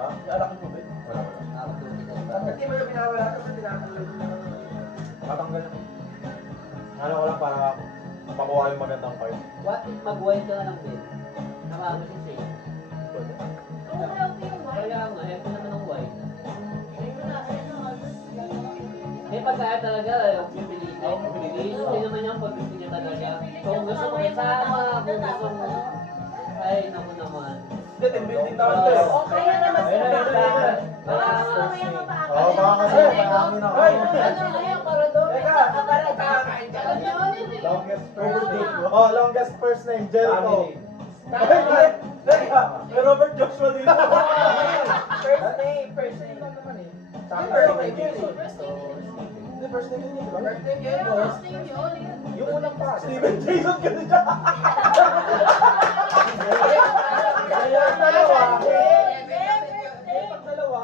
Ha? Anak mo ba? Wala. Hindi mo yung pinawala ito, tinatanggal ko lang. Tatanggal na. Ano ko lang para makuha yung magandang part. What if mag-white ka na ng bed? Nakama si Say. Kaya nga, ito naman ang white. Eh, pagkaya talaga, yung pipilitin. Hindi naman yung pag gusto niya talaga. Kung gusto mo isama, kung gusto mo... Ay, naku naman. Hindi, team building naman to eh. Okay na naman si Bata. Oo, baka kasi marami na ako. Teka, para kakain ka. Longest first name. Oh, longest first name, Jericho. Teka, may Robert Joshua dito. First name lang naman eh. First name, Jason. Hindi, first name yun, di ba? First name yun, boss. Yung unang pa. Steven Jason ka din siya. Yung dalawa. Yung dalawa.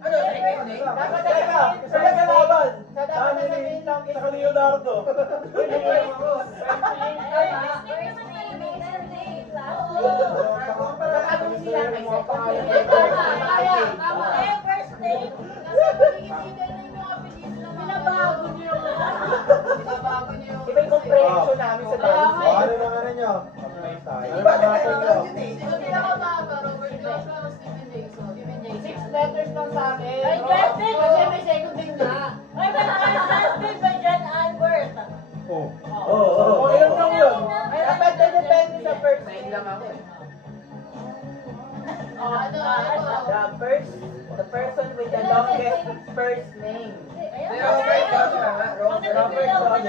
Ano, second name? Dapat teka, sila kalaban. Sa dapat na sabihin lang Saka Leonardo. Anong sila may mga pangalan? Iba yung comprehension namin sa dance. Ano na ano nyo? Di ba tayo lang yun eh? 6 letters lang sa akin. Ay, Justin! Kasi may second name na. Oo. Oo, ilan lang yun? Dapat na depende sa first name lang ako eh. The person with the longest first name. Robert Joshua,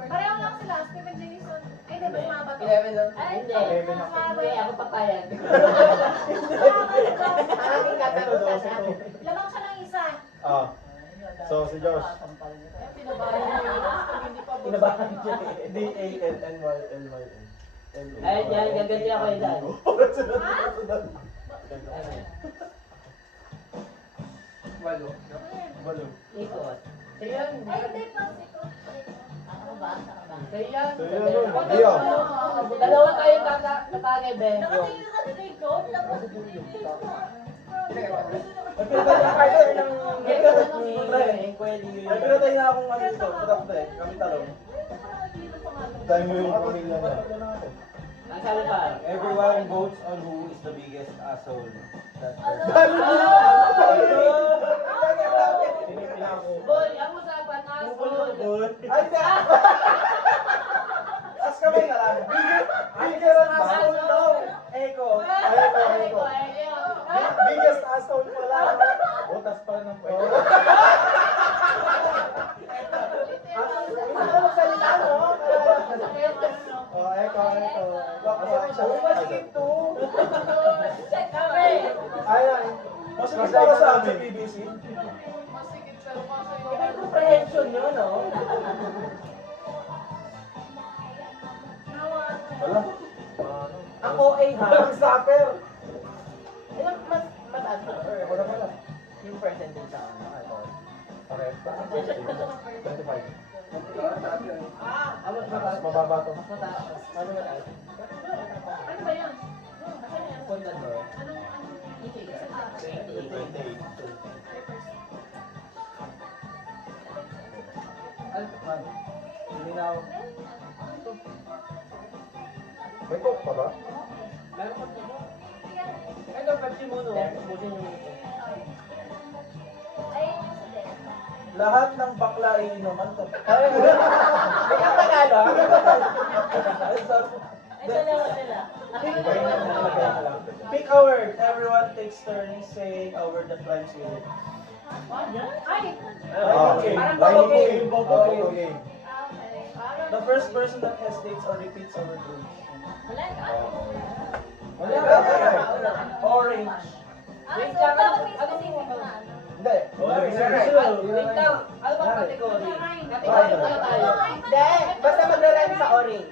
Pareho lang sila, Stephen Jason. Ay, di ba sumama to? 11 lang. Ay, Hindi, ako papayag. Aking katalunan. lamang siya ng isa. Ah. So, si Josh. Pinabahan niyo yun. Hindi pa Kinabahan siya eh. D-A-N-N-Y-L-Y-N. Ay, yan, gaganti ako yun dyan. Walo. Balo. Ikot. Ayan. Ay, hindi pa. Ako ba? Kaya, So, yun, yun. Dio. dalawa tayo tatagay, Ben. Nakatingin ka dito, ikaw. Nagpinatay na kayo ng... Pwede. Nagpinatay na akong ano ito. Patapos kami talong. Dahil mo yung pamilya niya. Ang sabi pa, Everyone votes on who is the biggest asshole. That person. Dahil mo Boy, ang usapan na Ay, hindi! As kamay na lang. Bigger ang asshole daw. Eko. Eko. Biggest asshole pala. Butas pala ng pwede. Gusto ko magsalita, no? Oh, Eko. Masakit siya. Masikip to. Ayan. Masakit para sa amin. BBC. Iba yung comprehension nyo, no? Wala. Ang OA ha? Ang stopper. Ilang mataas na? Ako na pala. Yung percentage sa ano? Ito. Okay. 25. Abot Mas mataas. mababa to. Mas mataas. Ano mataas? Ano ba yan? Asan yan? Contador. Anong 28. Hindi na ako. May coke pa ba? Meron pa ito. Ito, Pepsi Mono. Busin yung Lahat ng bakla iinuman to. Ikaw Tagalog? Pick a word. Everyone takes turns saying a word that rhymes with it. Ay! Okay. Parang Rhyming okay. game. Okay. Okay. The first person that hesitates or repeats a word will. Orange. Wait lang, ano Hindi. Wait lang, ano bang category? Category muna tayo. Hindi. Basta magra-rhyme sa orange.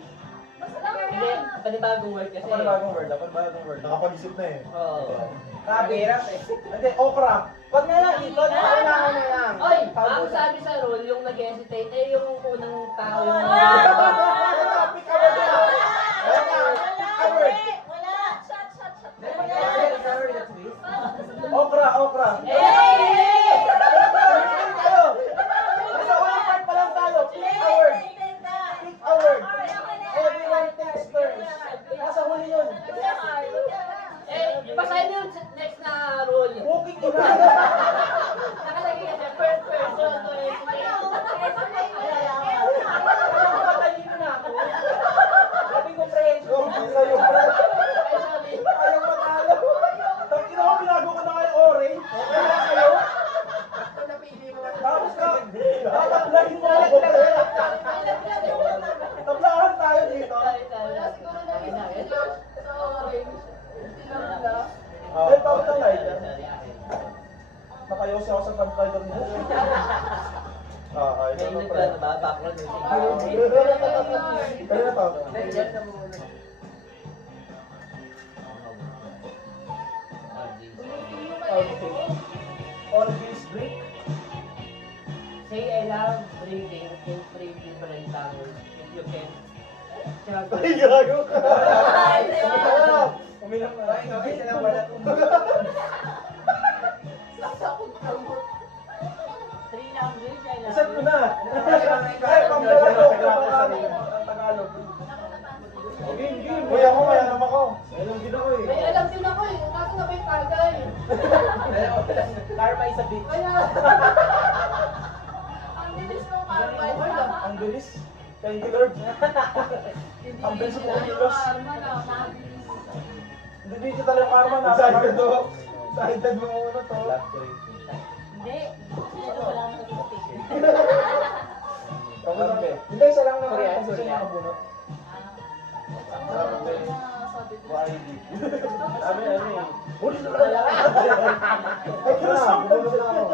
Hindi, panibagong word kasi. Dapat bagong word. Nakapag-isip na eh. Oo. Kabirap eh. Hindi, okra. Wag na lang, ikot. Paunahan na lang. Oy, ang sabi sa rule, yung nag-hesitate, eh yung unang tao yung... Pick a word na. Pick a word. Wala! Shot! Sorry, that's me. Ay, bakit ang light? Sorry, akin. Nakayosi ako sa fan rider mo. Ay, May ito nagpa pre. na ba? Background music. Kaya na to. Nandiyan na muna. Always drink. Say I love drinking in 3 different languages. If you can. Ay, gago ka. Uminom na. Ay, okay, sila wala tumulong. 3 language, I love Isan ko you. na. Ay, pambala ko. Ang Tagalog. Game, game. Uy, ako kaya naman ako. Ayun din ako eh. May alam din ako eh. Kaso na may tagay. Karma is a bitch. Kaya. Ang bilis ng karma. Ang bilis. Thank you, Lord. Ang bilis ng kumilos. Karma na. Hindi digital yung karma na. Excited mo. Excited mo muna to. Hindi. Ito wala na kasi topic. Hindi, isa lang naman. Korean, Kasi siya Korean. nakabunot. Sabi ko. Sabi na eh. Huli na lang. Ay, cross na. Bumulot na ako.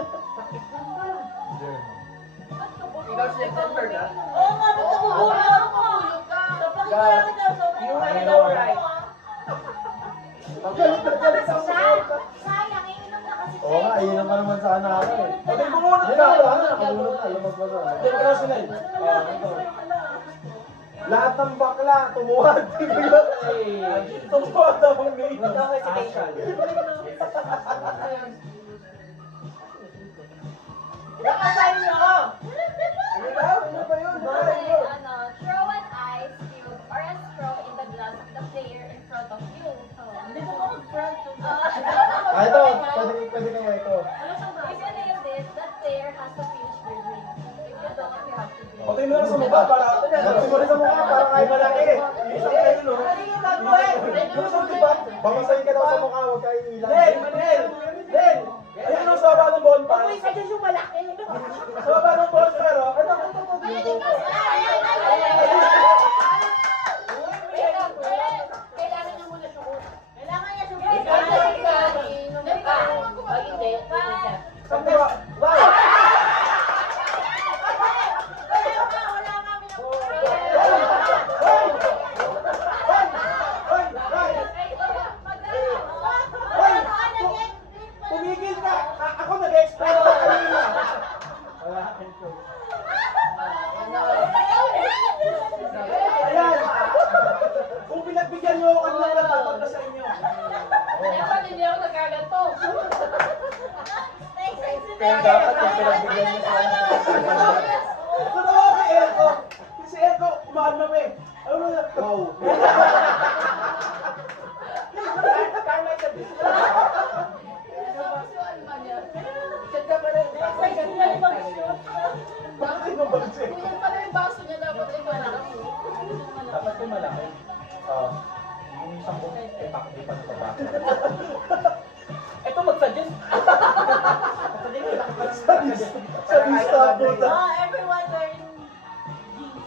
Ikaw si September ka? Oo nga, ba't tumulog ako? God, you had no right. Galit na galit sa mga. Sayang, iinom na kasi Oo nga, iinom ka naman sana ako eh. Pwede bumunot Hindi ka. na, wala na, nakabunot na. Lumagpas na. Hindi, cross na eh. Lahat ng bakla, tumuhad. Tumuhad ako ngayon. No hesitation. Nakasign niyo ako! Ano daw? Ano ba yun? Throw an ice cube or a straw in the glass of the player in front of you. Hindi ko mag-front to Ah, ito, pwede kaya ito. If you nail this, that player has to finish their drink. If you don't, you have to drink. Patay mo lang sa mukha para patay mo rin sa mukha para kahit malaki. Isang kayo no. Ano yung gagawin? Yung sa diba? Bangasayin ka daw sa mukha, huwag kayo ilang. Len! Len! Len! Ayun ang saba ng bonfire. Pag-uwi sa dyan yung malaki. Saba ng bonfire, oh. Ano? Kailangan niya muna suot. Kailangan niya suot. Pag hindi, Saan ba? Wow! Tumigil ka! Ako nag-explain ako kanina. Wala akong choice. Ayan! Kung pinagbigyan niyo ako kanina, tapat na sa inyo. Hindi ako nagkaganto. Kaya dapat yung pinagbigyan niyo sa akin. Totoo kay Erko. Si Erko, umaano eh. Ano mo na? Wow. Karma is a bitch. Chat ka pa rin. Bakit mo ba siya? Kuya pala yung baso niya dapat ay malaki. Dapat yung malaki. Yung isang buong di pa natabaka. Ito mag-suggest. Sa lista po. Everyone wearing jeans.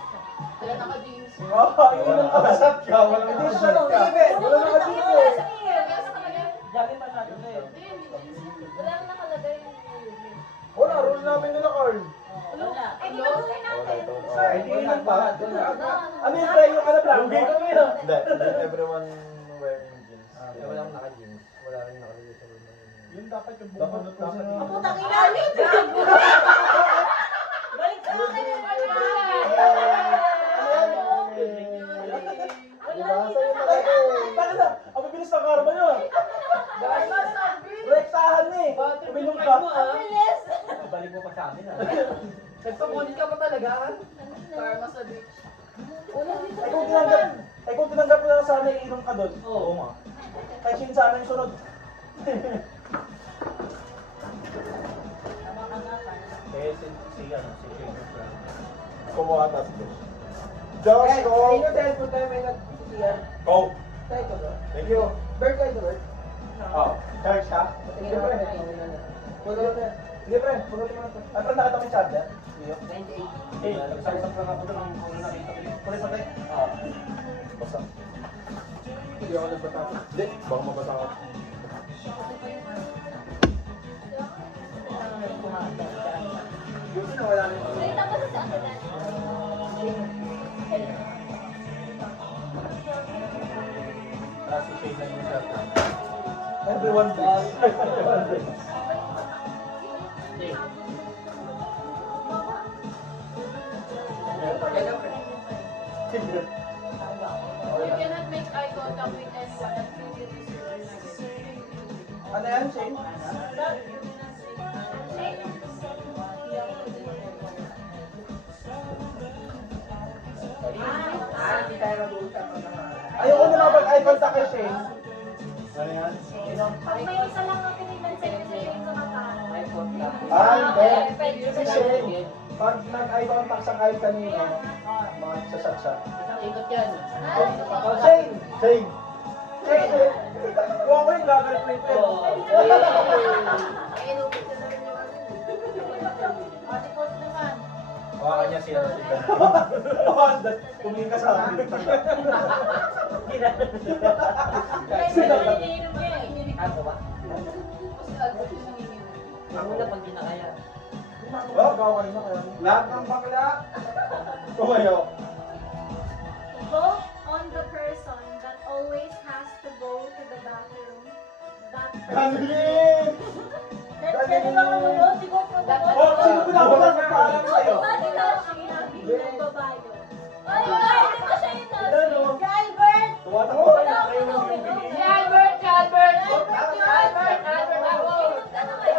Kaya naka-jeans. Iinom ka ba? Shot ka? Walang Hindi shot siya nung ka. TV. Wala naka-jeans eh. Jogging pa natin eh. Wala nang nakalagay. Wala, rule namin nila, Carl. Ay, di ba gawin natin? Hindi inom pa. Ano yung try yung ano blanco? Hindi, everyone wearing jeans. Wala akong naka-jeans. Wala rin nakalagay sa loob ng Yun dapat yung bumunot dapat. Ang putang ina yun! Balik sa akin yung Diba? Sa'yo nakalagay. Bakit na? Ang bibilis ng karma nyo. Rektahan na eh. Uminom ka. bilis! Balik mo pa sa amin ah. Nagpapunit ka pa talaga ha? Karma sa beach. Ay kung tinanggap mo na sana iinom ka doon. Oo nga. Kay Shin sana yung sunod. Eh, si Jake. Kumuha tas ko. Josh, go! Sino telephone tayo may nag-CR? Go! Tayo ko ba? Thank you. Bird kayo to bird? Oh, charge ka? Sige pre. Puno na. Sige pre, punutin mo na ito. Ay, pre, nakita mo yung charger? Iyo. 98. Eh, nagsasap lang ako doon ang nakita ko. Pre, patay. Basta. Hindi ako nagbata. Hindi, baka mabasa ako. Tapos si Shane lang yung shot. Everyone drinks. Everyone drinks. Hindi. You cannot make eye contact with anyone until you receive your luggage. Ano yan, Shane? Hindi tayo mag-uusap ng mga... Ayoko na mag-eye contact kay Shane. Ano yan? Pag may isa lang ang tinignan sa'yo sa Shane sa mata. Hindi. Pwede Si Shane, pag nag-eye contact sa kahit kanino, mga sasat siya. Isang ikot yan. Shane! Shane! Shane! Kung ako yung gagal-play ko. Oo. Ate Coach naman. Hawakan niya siya si Dan. Tumingin ka sa akin. Kasi naman iniinom niya eh. Ako ba? Kasi Albert yung nanginginom. Ako na pag di na kaya. Gawin mo kaya. Lahat ng bakla. Tumayo. Vote on the person that always has to go to the bathroom. That person. Galing! Pwede ba mag-vote? Siguro po the Oh, sino pinapunta sa paalam sa'yo? Bati na siya. Nagbabayo. Ay, di ba siya yung nurse? Si Albert! Tumatakbo. Wala akong uminom. Si Albert! Si Albert! Albert yun! Albert! Albert ako! Inom ka na kayo.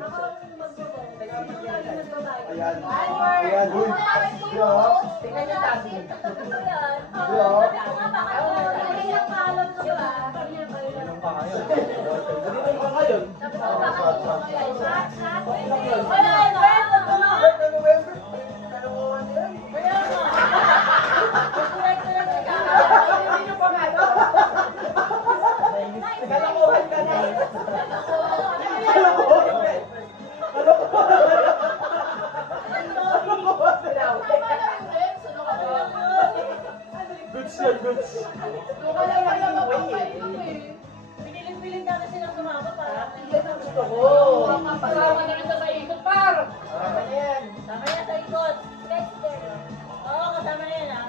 Ako ang mag-vote. Sino lagi nagbabayo? Ayan. Albert! Ayan, uy. Tingnan niyo tabi. Kaya paalam ko ba? Inom pa kayo. Dito ka ngayon. Wala, Albert! Wag mo na. November. Kalawawan yan. Kaya nga. Correct na lang nagkakaroon. Hindi niyo pa nga ito. Kalakuhan ka na. Goods yan, goods. Piniling-piling ka na silang sumama para Gusto ko. Kasama na kita sa ikot, par! Tama na yan. Tama yan sa ikot. Oo, kasama na yan ah.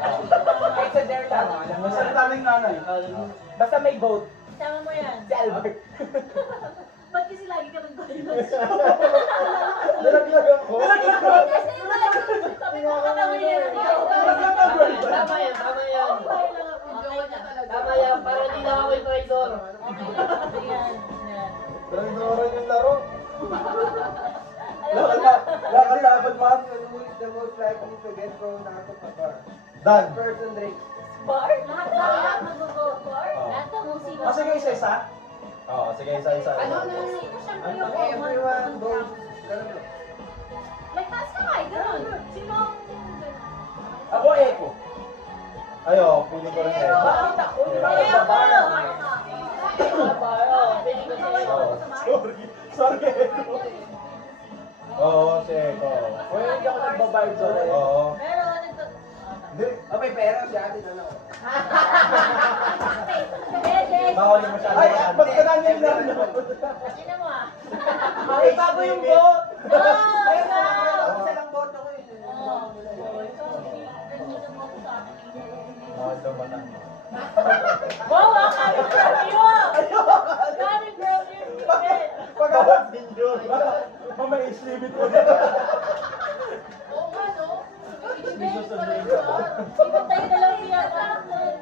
Kahit sa dare lang. Masalita ng nanay. Basta may vote. Kasama mo yan. Si Albert. Ba't kasi lagi ka nag-violence? Nalaglag ako. Kasi lagi, sabi ko kasama niya na ikaw. Tama yan, tama yan. Tama yan, para hindi na ako yung traitor. Ayan, ayan. Traidoran yung laro. Lakad-lakad man. Who is the most likely to get thrown out of a bar? Dan. Person drinks. Bar? Lahat mag-vote bar? Lahat ng musika. Ah, sige, isa-isa. Oo, sige, isa-isa. Sino siyempre yung Everyone votes. Like, taas ka nga, ganun. Sino ang... Ako, Eko. Ayo, piling ko rin eh. Bakit ako? Di ba? Ay, Sa ako! bar. Oo, pili ko sa'yo. Sorry. Sorry, Eko. Oo, si Eko. Uy, hindi ako nagbabayad sa rin. Oo. Pero, nagto... Hindi. Oh, may pera si ate na ako. Bawal yung masyado. Ay, pagkana niya yung laro. Ina mo ah. Ay, bago yung vote. Oh, Ay, ikaw! isa lang vote ako eh. Oo. Ikaw, ganun ang vote sa akin. Bawal daw batang. Wow, ang kaming review ah! Kaming review! Pag-awag ninyo. Mamaya is limit mo na. Oo nga, no? May susunduin ka ba? Ibantay na lang siya sa akin.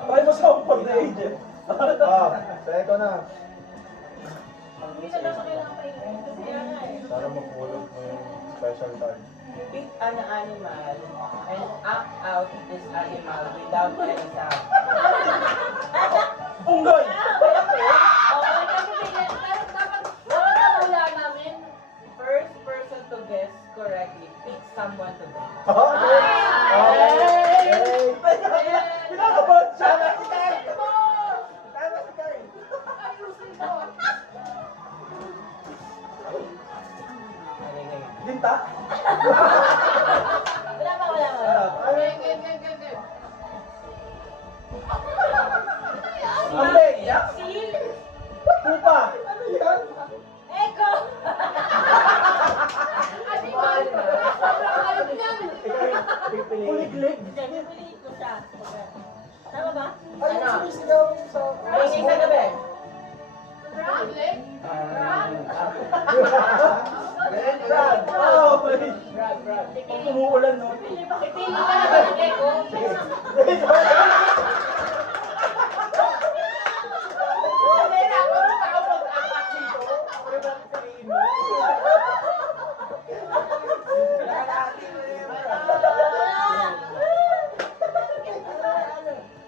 Try mo sa for the agent. Ah, si Eko na. Hindi na dapat kailangan pa yun. Kasi yan nga eh. Para mapulot mo yung special card. Pick an animal and act out this animal without any sound. Unggoy! Okay, kasi bigyan. Pero dapat nawala namin. First person to guess correctly, pick someone to guess. Hey! Pinakabot siya! Tama si Kai! Tama si Kai! Ayusin mo. Linta? Wala pa, wala pa. Game. Ambeg! Seal? Pupa! Ano yan? Echo! sa... Maingay sa gabi. Brad! Oh, wait. Brad. Pag umuulan, no? Pili ka na ba ni Eko?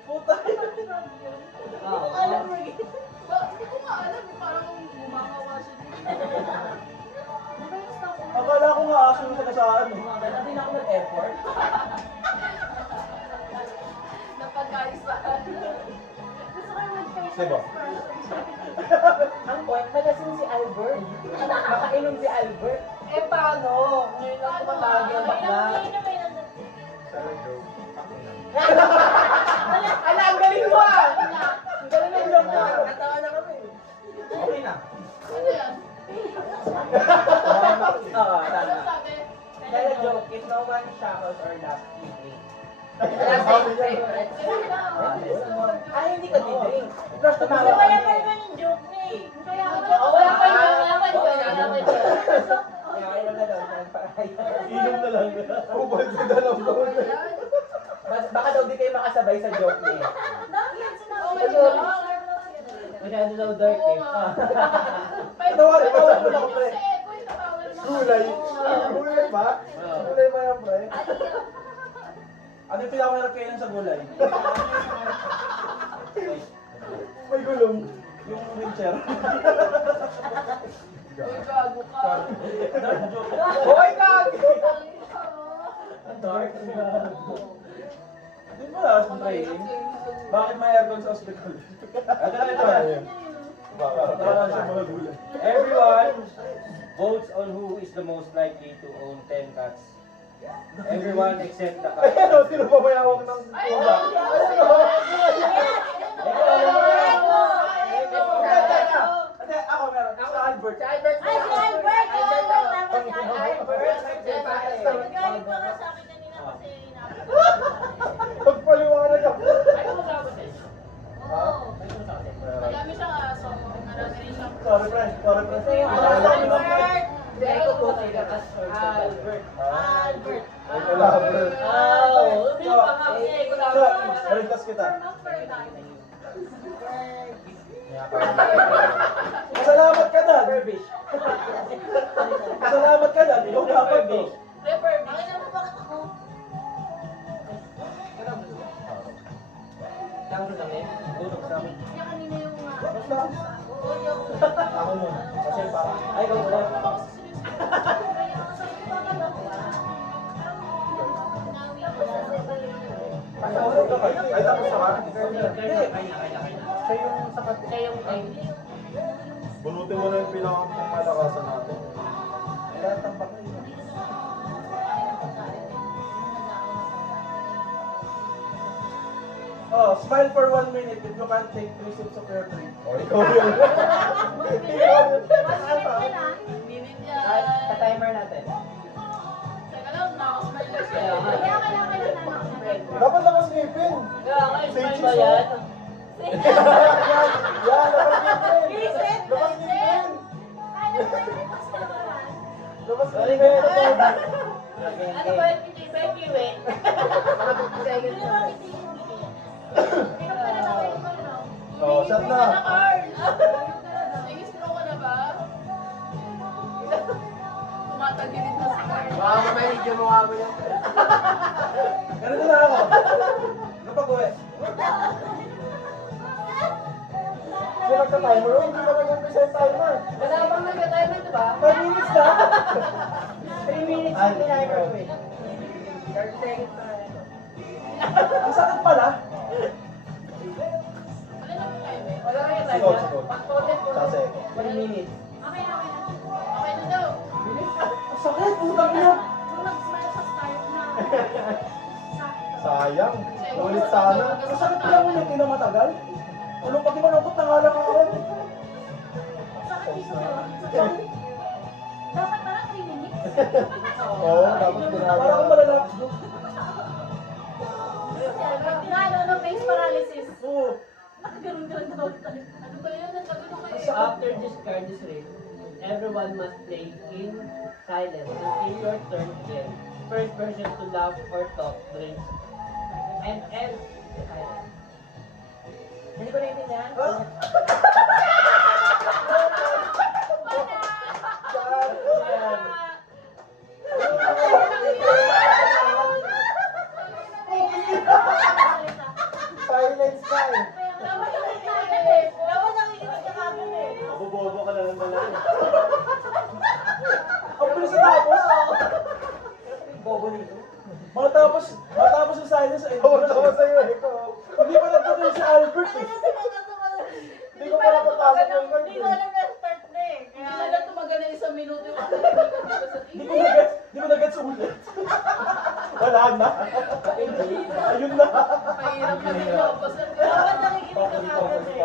Puta. Akala ko nga aso yung sagasaan eh. Kaya din ako nag-effort. Diba? Ang point, magasin si Albert. Makainom si Albert. Eh paano? Ngayon lang tumatawag yung bakla. Ala, ang galing mo ah! Ang galing ng joke mo. Natawa na kami. Okay na. Oo, tama. Kaya joke, if no one shackles or laughs, you drink. Ay, hindi ka didrink. Plus, tumawa ka. Kaya inom na daw, Inom na lang. Ubal sa dalawang taon. Baka daw di kayo makasabay sa joke niya. Masyado daw dark eh. Tawarin mo lang, pre. Gulay. Gulay ba? Gulay ba yan, pre? Ano yung pinakamalap kayo sa gulay? May gulong. Yung wheelchair. Dark joke. Hoy, kag! Dark. Di ba na sa training? Bakit may aircon sa hospital? Tara siya mga gulay. Everyone votes on who is the most likely to own 10 cats. Everyone except the cat. Ayan o, sino pa mayawak ng tuba? Hindi, ako meron. Ako Albert. Si Albert na. Pagpaliwanag ako. Ay, kumusta ako sa inyo? Madami siyang aso. Marami rin siyang Sorry, pre. Sorry, pre. Sa'yo, Albert! Si Eko po talaga. Albert. Albert. Wala, Albert. Hindi pa nga kasi Eko So, dapat. baligtas kita. Masalamat ka na. Furbish. Masalamat ka na. Ikaw dapat to. Refer. Bakit naman bakit ako? Tango kami. Tulog sa amin. Kaya kanina yung Basta. Oo, yung... Ako nun. Kasi parang... Ay, ikaw ulit. Ay, tapos na ba? Kanya. Siya yung sapat. Siya yung Bunutin mo na yung pinakamalakasan natin. Kaya tambak na yun. Oh, smile for 1 minute if you can't take 3 sips of your drink. Oh, ikaw yun. Ikaw yun. Minute Ay, yan. ka-timer natin. Teka lang, nakakasmile na siya. Kaya nga. Kaya kailangan na Dapat lakas ngipin. Kaya nga, smile ba yan? Yan, lakas ngipin. Vincent! Lakas ngipin. Ano Lakas ngipin. Ano ba yung hindi ba yung kiwi? Mga 50 seconds na. Oh, shot na. Nag-stroke ka na ba? Tumatagilid na si Carl. Baka mamaya yung mukha mo yan. Ganito na ako. Napag-uwi. Kasi nagka-timer. Oh, hindi ka nag-umpisa yung timer. Wala bang nagka-timer, di ba? 5 minutes na. 3 minutes yung timer ko eh. 30 seconds na rin. Ang sakit pala. Wala na po tayo. Wala nga yung Sigaw, timer. sigaw. Pag-potent ko. Kasi. 1 minute. Okay na, okay na. Okay na daw. Ang sakit. Putang ina. Kung nag-smile sa start na. Sayang. Ulit sana. Ang sakit pala mo yung kinamatagal. Tulong pag imanukot na nga lang ako. Sakit dito ba? Dapat pala 3 minutes. Oo, dapat ginagawa. Para akong malalaki. Na, ano, face paralysis. Oo. Ano ba yan? Nagkagano kayo? So after this card is read, everyone must play in silence until your turn again. First person to laugh or talk drinks and end the silence. Hindi ko naiintindihan. Silence time. Dapat nakikinig ka kagad eh. Mabobobo ka na lang talaga. Ang bilis na tapos. Bobo nito. Matapos yung silence ay tapos sa'yo eh. Hindi pa nagtuloy si Albert eh. Hindi ko pa napapasok yung card Hindi ko eh. alam na start na eh. Kaya wala tumagal na isang minuto yung Hindi ko nagets ulit. Wala na. Ayun na. Mahirap na nilabas. Dapat nakikinig ka kagad eh.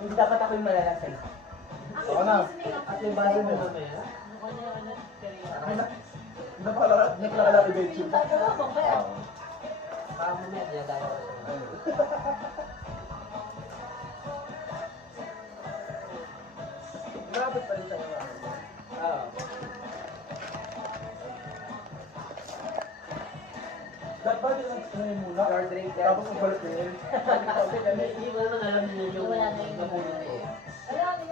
Hindi dapat ako yung malalasay. Ako na. At yung base mo mamaya, Nakalala ni Benji. para mamaya dinadaya ko sa Grabe pa rin tayo. Dapat ba din ang muna? Tapos ang balik na yun. Hindi ko naman alam nyo yung napulot ko. Wala na.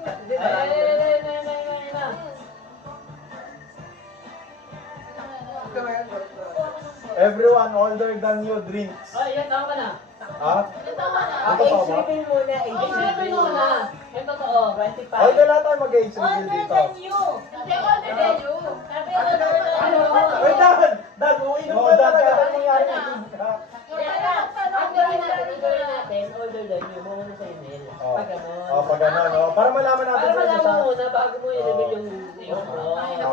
Everyone older than you drinks. Oh, ilan taon ka na? Ha? Ito ka na. Ang totoo ba? Age muna, Age age reveal mo na. Yung totoo. 25. Okay, lahat tayo mag-age reveal Older dito. than you. Hindi older than you. Sabi older than you. Wait, Dan, uinom ka talaga. Dan, nangyari ka. Ang gawin natin, older than you, muna sa email. Oh. Pag ano. Pag ano, no? Para malaman natin Para sa isa malaman sa... mo muna bago mo i-reveal yung bro. Diba?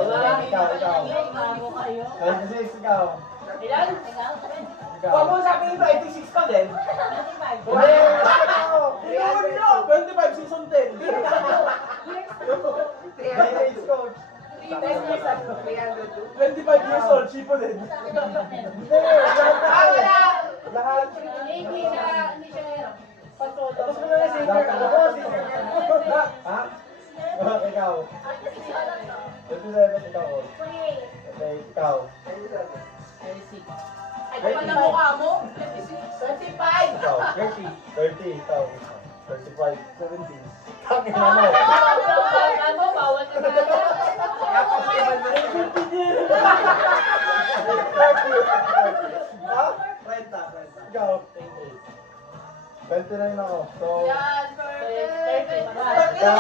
Bago kayo. 26, ikaw. Ilan? Ikaw. Huwag mo sabihin 26 ka din. Hindi, ikaw. 25, season 10. Age coach. 25 years old, chipo din. Hindi, lahat. Hindi siya Tapos mo na yung senior ka. Ako, senior ka. Ha? Ikaw. 27, ikaw. Okay, ikaw. 26. Ay, pa na mukha mo? 35! Ikaw. 30, ikaw. 35, 17. Tangin na mo. Ano, bawal ka na. Ha? Ikaw. 29 ako. So, Yan, perfect. ikaw.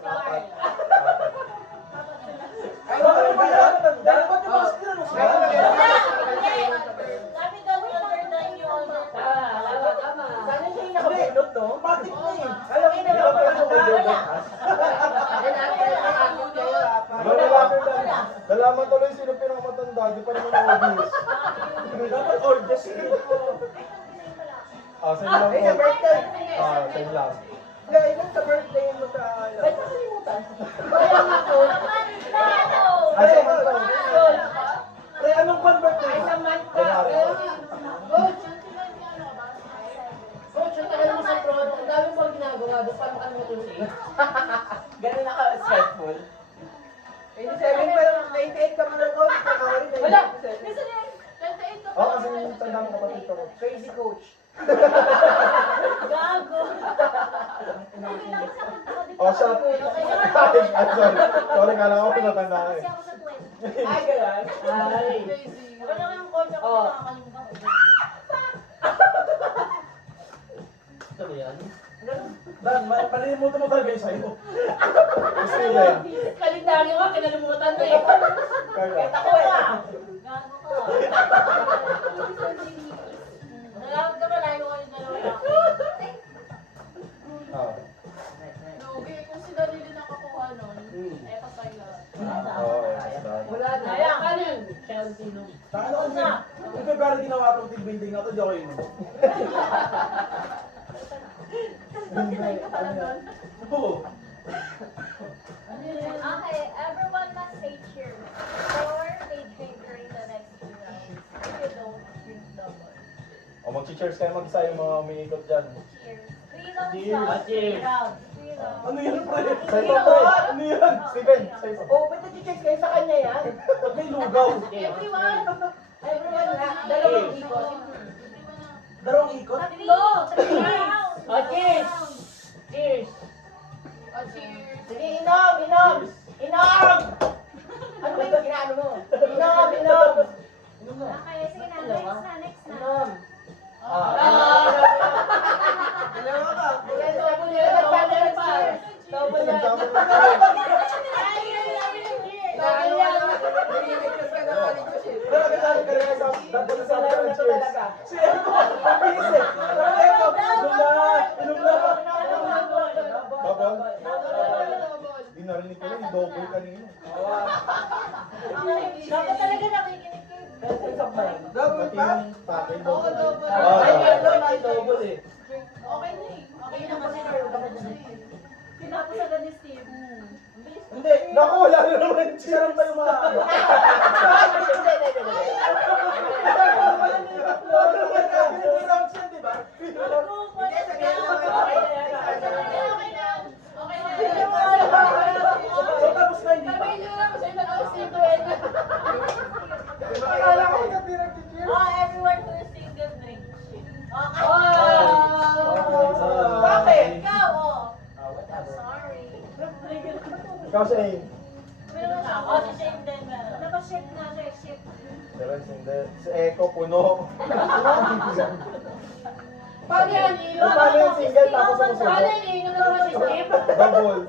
Apat. Ano ba yan? Dapat yung mas tinanong siya. Tama. Sana siya yung nakabulot, no? Matik na eh. Alam mo na ako Dalaman tuloy sino pinakamatanda, di pa naman obvious. Dapat oldest eh. Sa'yo lang Ay, sa po. birthday! Sa'yo lang. Ilan sa birthday mo sa... Ba't nakalimutan? Sa month to. Pre, anong buwan birthday mo? Ay, sa month ka! January. Coach, ang tagal mo sa pro, ang dami mo ginagawa doon, paano ka natutusin? Ganun na ka-stressful. 87 pa lang, 98 ka man ako. Wala! Kasi yung tanda mo kapatid ko. Crazy coach. Gago. Shot. Sorry, kala ko pinatanda ka eh. Ay, gano'n. Ay. Wala yung coach ako Oh. nakakalimutan. Gusto mo yan? Dan, palilimutan mo talaga yung sa'yo. Gusto yun. Kalendaryo ka, kinalimutan mo eh. Carla. Ako eh. Gago ka. Nalawag ka ba layo kayo dalawa na? Oh. Lugi, kung sila nila nakakuha nun, eh patay lahat. Oh, yes, Dan. Wala na. Ayan, ano yun? Chelsea no. Ano kung February ginawa itong team building na ito, di ako yun. Patay ka pala nun. Oo. Okay, everyone must say cheers. Or may drink during the next 2 rounds. If you don't, O mag-cheers kayo mag-isa yung mga umiikot dyan. Cheers. 3 rounds. Cheers. ah. Cheers. 3 rounds. 3 rounds. Ano yan, pre? Sa'yo, Sa'yo, pre. Ano yan? Steven, sa'yo. Oh, ba't nag-cheers kayo sa kanya yan? Ba't may lugaw? Everyone. Everyone na, dalawang ikot. Darong ikot? Tatlo. 3 rounds. Oh, cheers. Cheers. Sige, inom, inom! Inom! Ano ba yung ginano mo? Inom, inom! Okay, sige na. Next na, next na. Inom! Dalawa ka. Ayan, double yan, double pa. Double yan. Double yan. Pero kasali ka rin sa dapat sa Isa lang na to cheers. talaga. Si Eko, ang bilis eh. Pero Eko, inom na. Babal? Di narinig ko lang, yung double kanina. Dapat talaga nakikinig kayo. Presence of mind. Double Pati pa? yung tatay double. Ay, ano na double eh. Okay na eh. Okay na kasi tinapos agad ni Steve. Hindi. Naku, wala na naman. Sinaram tayo mga ano. Hindi, hindi, hindi. Rounds yan, di ba? So tapos na hindi pa. Akala ko hindi nag-cheers. Everyone to a single drink. Okay. Bakit? Ikaw, oh. Whatever. Sorry. Ikaw siya eh. Meron ako si Shane din. Napaship na siya, ship. Terence, hindi. Si Eko, puno. Paano yan? Kung paano yung single tapos Paano sumusunod? yan? Iinom naman si Steve? Double.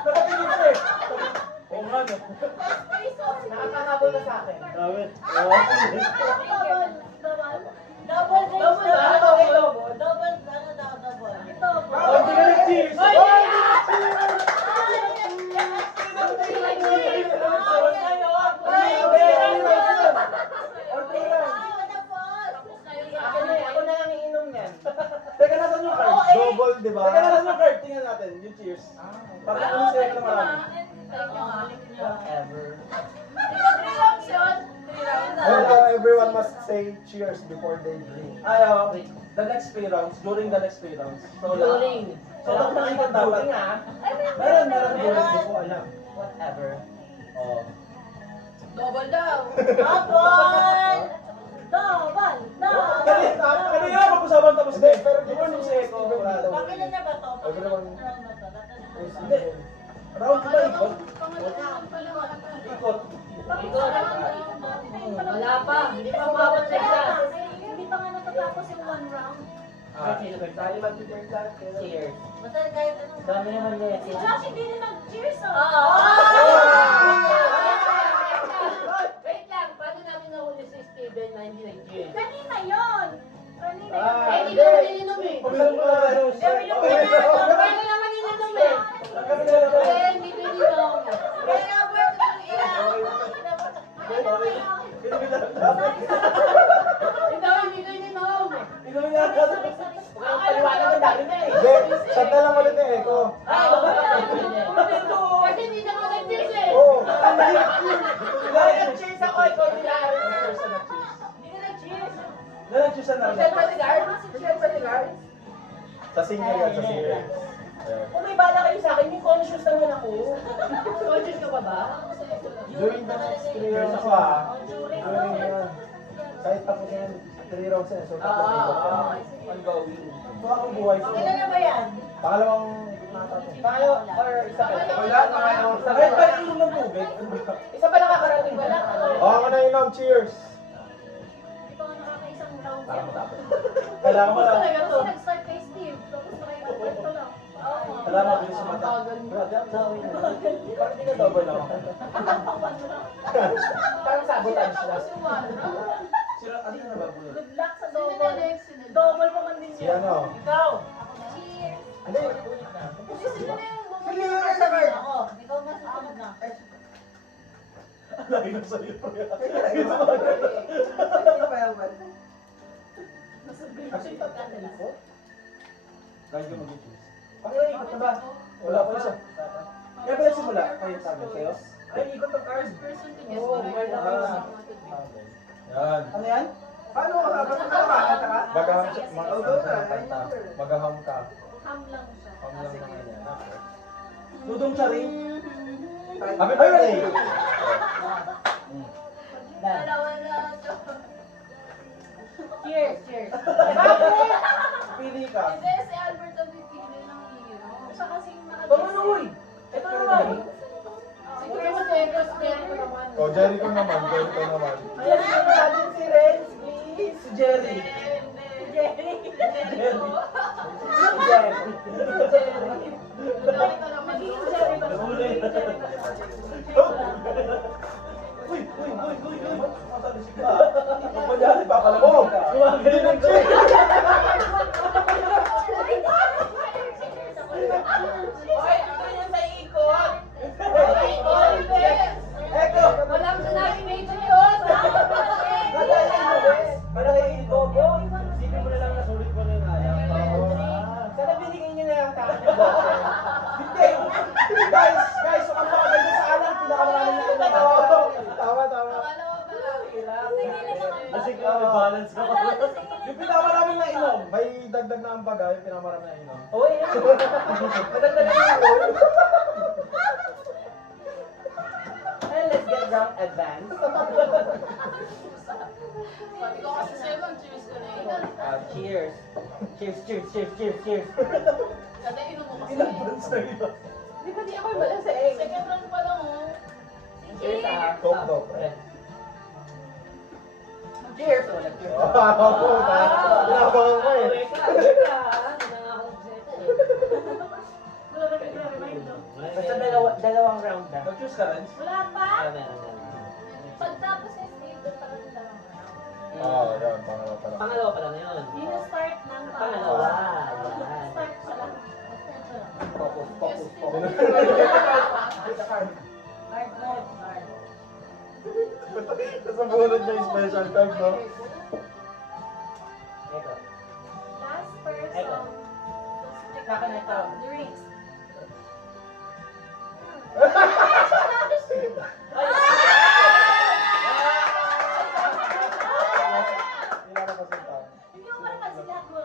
Nakatingin siya eh. Oo nga no. Nakakahabol na sa akin. Dami. Double drinks Double na. na, double. Double, ano daw, double. Ito, Oh, hindi ka nag-cheers. Ako na, ako na lang iinom niyan. Teka, nasan yung card? Double, di ba? Teka, nasan yung card? Tingnan natin, yung cheers. Para kung sila ka na marami. Whatever. Everyone must say cheers before they drink. Ayaw, the next 3 rounds, during the next 3 rounds. So, During. So, tapos na ikot dapat. During ah. Meron. Hindi ko alam. Whatever. Oh. Double daw. Double! Double! Kanina pag-usapan tapos Hindi, na. pero Di ba nung si Eko, wala daw. Pakilan niya ba to? Everyone. Hindi. Round ba ikot? Ikot. Wala pa. Hindi pa umabot sa isa. Hindi pa nga natatapos yung 1 round. Sali mag-cheers lang. Cheers. Basta kahit anong... Sabi naman niya. Si Josh hindi rin nag-cheers oh. Wait lang, paano namin nahuli si Steven na hindi nag-cheers? Kanina yun! Kanina yun. Ah, Eh, hindi ko naman ininom eh. Uminom mo na. Paano naman ininom eh? Eh, hindi ko ininom. Kaya pwede yung ilan. Ikaw, hindi ko ininom. Inumin niya. Ang paliwanag ang dami na eh. Hindi, santa lang ulit ni Eko. Kasi hindi na ako nag-cheers eh. Oo. Cheers ako, ikaw nila. Hindi ka nag-cheers. Nag-cheers na Michelle Patigar? Michelle Patigar? Sa single yan, sa single. Ayan. Kung may bala kayo sa akin, may conscious naman ako. Conscious ka pa ba? During the next 3 rounds ako ah. During During yan. Kahit tapos yan, 3 rounds yan. So, tatlong ikot yan. Ongoing. Ito ako buhay. Kailan na ba yan? Pangalawang natin. Pangalo, or isa pa lang? Wala, pangalawang sa kahit tayo inom ng tubig. Isa pa lang kakarating ko lang. Ako na inom, cheers! Hindi pa nga nakakaisang round Para yan. matapos. Kailangan mo lang. Kasi nag-start kay Steve. Tapos nakikipag ko lang. Oo. Kailangan mabilis sa mata. Parang hindi na double ako. Parang sabotage lang. Sila, ano na ba bulot? Good luck sa double. Double pa man din Si yan. ano? Ikaw! Cheers! Hindi. Kasi sino na yung Sige, wala sa card. Ako, ikaw mas susunod na. Lagi na sa'yo. Actually, pagkakala ko. Lagi ka mag-cheers. Pangilang ikot na ba? Wala pa isa. Kaya ba nagsimula? Kayo sabi kayo? Ay, ikot ng card. Oo, Okay. Yan. Ano yan? Paano ka? Basta nakakanta ka? Magaham Oh, go na. Magaham ka. Ham lang siya. Ham lang naman yan. Dudong charing. Happy birthday! Dalawa na to. Cheers, cheers. Pili ka. Hindi, si Albert ang pipili ng hero. Siya kasing Tumunoy! Ito naman. Si Chris Jericho naman. O, Jericho naman. Jericho naman. Yes, natin si Renz, please. Si Jerry. Jerry. Jerry. Si Jerry. Laki ka naman Magiging doon. Jerry ba? Nahuli. Uy, uy, uy, uy, uy. Matalisik ka. Kapanyari, papalamig ka. Hindi na check! Oy, ano yan sa ikot? Eko! Walang sinabing dito yun. Para kay Bobo. Isipin mo na lang nasulit ko na yung alak. Sana binigay niyo na lang tayo. Hindi! Guys, so ang mga ganyan sa alam, pinakamaraming na Tama, tama. Kasi ka, may balance ka pa. Yung pinakamaraming na inom. May dagdag na ang bagay, pinamaram na inom. Uy, madagdagan niyo yun. And let's get drunk advance. Sabi ko kasi sa'yo, mag-cheers ko na yun. Cheers. Cheers, cheers, cheers, cheers, cheers. Kada inom mo kasi. Inadvance na yun. Di ba di ako yung malasing? Second round pa lang oh. Cheers ah. Coke daw, pre. Cheers! Oh, nag-cheers. Pinabangan ko eh. Basta dalawang round na. Mag-choose ka rin. Wala pa? Meron. Pagtapos ng state, doon pa lang dalawang round. Oo, yan. Pangalawa pa lang. Pangalawa pa lang yun. Hindi na start ng Pangalawa. Yan. Start pa lang. Focus, focus, focus. Hard mode. Hard. Sa bunod niya yung special card, no? Eko. Last person Eko. to stick Saka na ito. drinks. Hindi mo parang magsigat mo.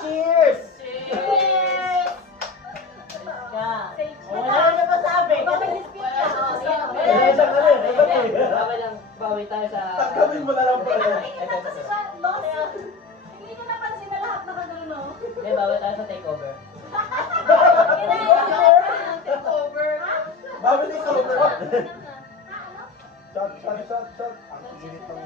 Cheers! Cheers! Say cheers. Wala na masabi. Makinisipit ka. Oh, sige. Okay lang, bawi tayo sa... Tanggapin mo na lang pa rin. Ito kasi siya, lost. Hindi ko napansin na lahat nakagano. Hindi, bawi tayo sa takeover. Over. Bawal yung cover. Shot, shot, shot, shot. Ang init ng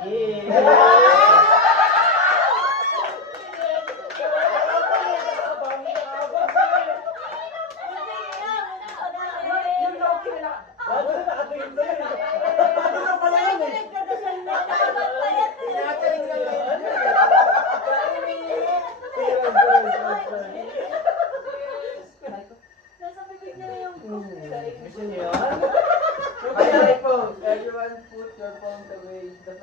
Yung low-key na Wala nakatingin na yun. Ano na pala yun eh? Tinataling lang yun. Nasa bibig niya na yung Gusto niyo yun? Okay, phone. Everyone put your phones away. The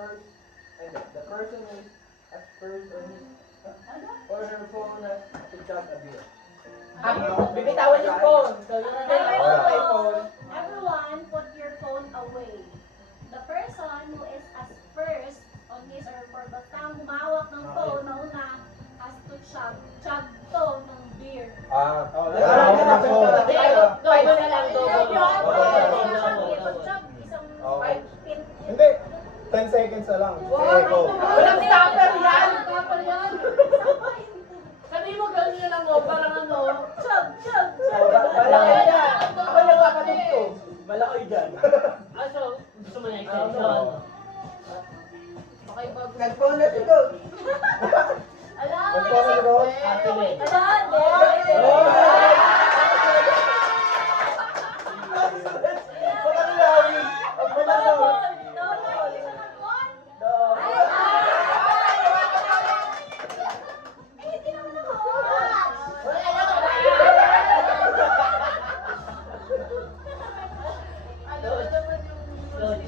person is at first on his or her phone to chug a beer. Bibitawan yung phone. So, yun na lang my phone. Everyone, put your phone away. The person who is as first on his or her bastang humawak ng phone, mauna, has to chug to ng beer. Double na lang, double. Pag-chug, isang Okay. pin. Hindi. 10 seconds na lang. Eko. Walang stopper yan! Stopper yan. Sabi mo gawin nyo lang mo, parang ano. Chug, chug, chug. Malaki yan. Ako yung kakatugtog. Malaki dyan. So, gusto mo na extension. Okay, bago. Nag-phone na ito. Alam! Nagpapalaro. Activate. Alam! Pagkalawin. Ang malalaw.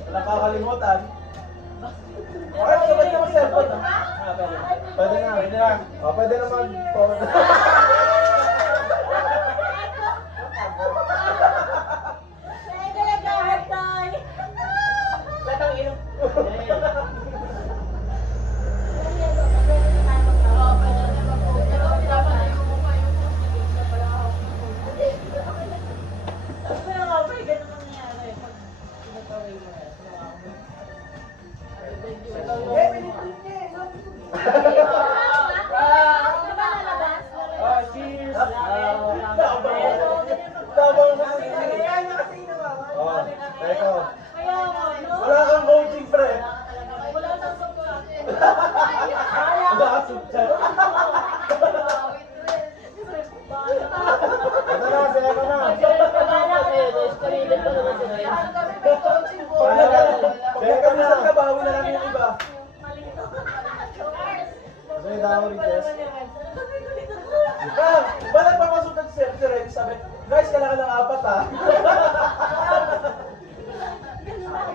Nakakalimutan. Okay, sabay ka mag-cellphone. Pwede na. Pwede na. Pwede na mag-phone. Latang ilong. Saan ka bawi na lang yung iba? Malito. Kasi may daw request. Ba nagpapasok ng si Rex, sabi, guys, kailangan ng 4 ha.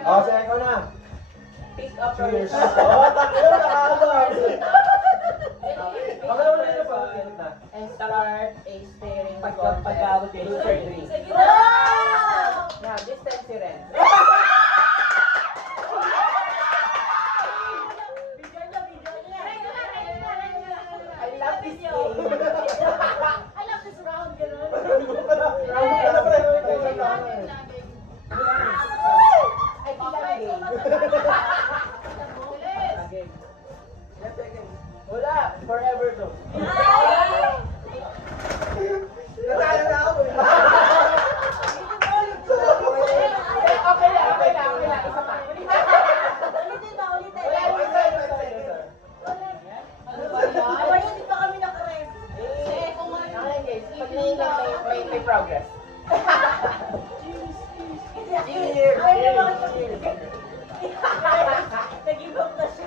Oh, sige ko na. Pick up your Cheers. Oo, takyo, nakakabang. Pangalawa na yun pa. and start a staring Pagkabot contest. yung Loser surgery. 3. Sige na! Now, this time si Ren. I love this game. I love this round, gano'n. Round ka na, pre. I think I'm gay. Game. Wala, forever to. Natalo na ako eh. Okay lang. Isa pa. Ulitin ba, ulitin? Aba yun, di pa kami nakaref. Okay, guys. Pag naiingat, may progress. Cheers! Ayaw na Nag-give up na siya.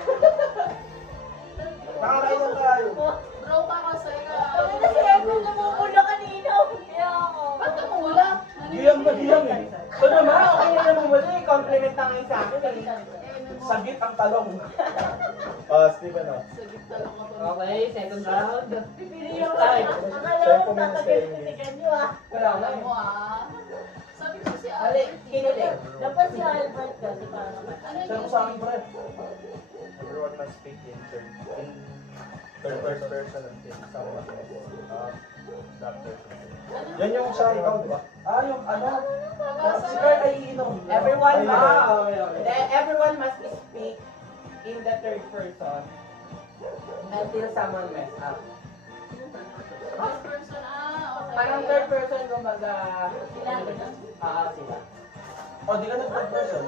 Nakakainom tayo. Bro, pa kasi ka. Kami na si Evan namumula kanina. Kaya ako. Ba't namumula? Giyang na giyang eh. So naman, okay na naman muli. Compliment na ngayon sa akin. Sagit ang talong. Steven, oh. Okay, second round. Pipili yung Time. akala mo tatagay-titigan nyo ah. Wala nga. Alam mo ah. Sabi ko si Ali, Albert. kinulit. Dapat si Albert kasi para naman. Ano Share ko sa akin, pre. Everyone must speak in third person until someone else. That person. Yan yung sa ikaw, di ba? Ah, yung ano? Si Carl ay iinom. Everyone Ay, must, okay. everyone must speak in the third person until someone mess up. First person okay. Parang third person, kumbaga, Sila. sila. O, di ka nag-third person.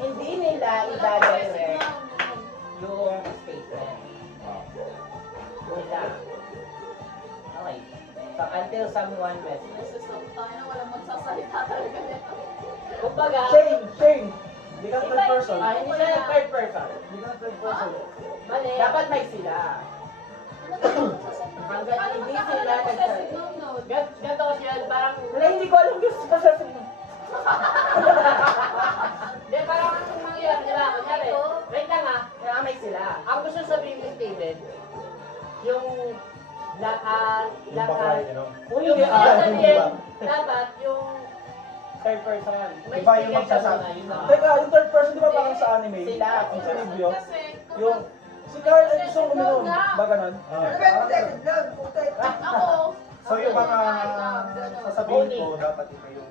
Hindi nila i-direct yung statement. Nila. Okay. So, until someone mess up. Walang magsasalita talaga nito. Kumbaga, Shane! Di ka third person. hindi siya yung third person. Di ka third person. Mali. Dapat may sila. Hanggang hindi sila nagsasalita. Ganto kasi yan, parang, Wala, hindi ko alam yung sasabihin. di parang anong mangyayari, di ba? Kunyari, wait lang ha, Kaya may sila. ang gusto sabihin ni Steven, yung lahat, Yung bakla, you know? yung Hindi, gusto hindi sabihin, ba? dapat yung third person. May Iba yung speaker ka magsasabi. muna, yun na. Teka, yung third person, di ba parang sa anime? Sila. Yung sa review. Kasi, Yung, si Carl ay gusto uminom. Ba ganon? ako, So yung mga sasabihin ko, dapat ito yung